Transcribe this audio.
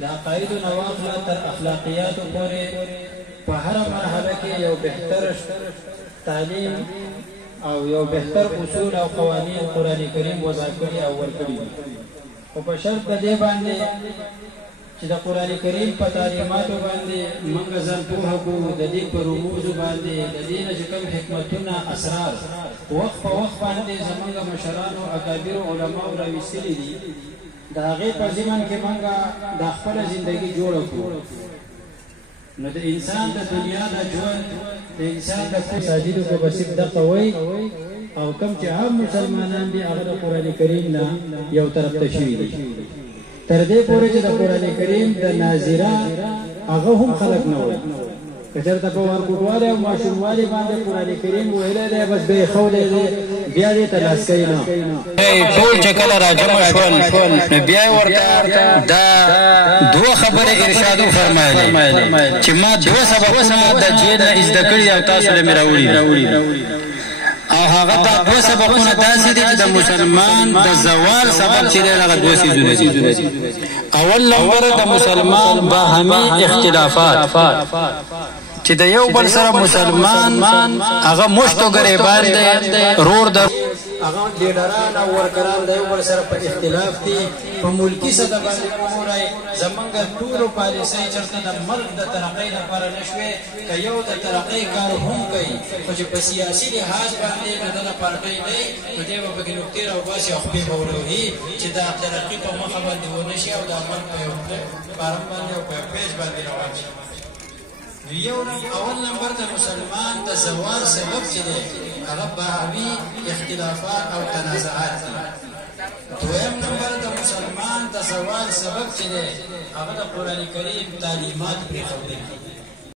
د عقایدو نه واخله تر اخلاقیاتو پورې په هره مرحله کې یو بهتر تعلیم او یو بهتر اصول او قوانین قرآن کریم وضع کړي او ورکړي خو په شرط د دې باندې چې د قرآن کریم په تعلیماتو باندې موږ ځان پوهه کړو د دې په رموزو باندې د دې نه چې کوم حکمتونه اسرار وخت په وخت باندې زموږ مشرانو اکابرو علماو راویستلي دي د هغې په ضمن کې موږ د خپله زندګي جوړه کړو نو د انسان د دنیا د ژوند د انسان د ساجدو په بسیب دغه وی او کوم چې عام مسلمانان دي هغه د قرآن کریم نه یو طرف ته شوي دي تر دې پورې چې د قرآن کریم د ناظره هغه هم خلق نه وي که چېرته په ورکوټوالي او ماشوموالي باندې قرآن کریم ویلی دی بس به یې ښولی دی بیا دې ته لاس کوي نه ټول چې کله راجمع شول نو بیا یې ورته دا دوه خبرې ارشاد وفرمایلې چې ما دوه سبقونه د جیل نه زده کړي او تاسو له مې راوړي او هغه دا دوه سبقونه داسې دي چې د مسلمان د زوال سبب چې دی هغه دوه څیزونه دي اول نمبر د مسلمان باهمي اختلافات چې د یو بل سره مسلمان هغه مشت او ګریبان دی رور د هغه لیډران او ورکران د یو بل سره په اختلاف دي په ملکي سطح باندې وګورئ زمونږ ټولو پالیسۍ چېرته د ملک د ترقۍ لپاره نه شوې که یو د ترقۍ کار هم کوي خو چې په سیاسي لحاظ باندې د ده د پارټۍ دی نو دی به پکې نقطې راوباسي او خپې به وروهي چې دا ترقي په مخه باندې ونه شي او دا ملک په یو فارم باندې او په یو پیج باندې روان شي اول نمبر د مسلمان د زوال سبب چې دی هغه باهمي اختلافات او تنازعات دي دویم نمبر د مسلمان د زوال سبب چې دی هغه د قرآن کریم تعلیمات پرېښودل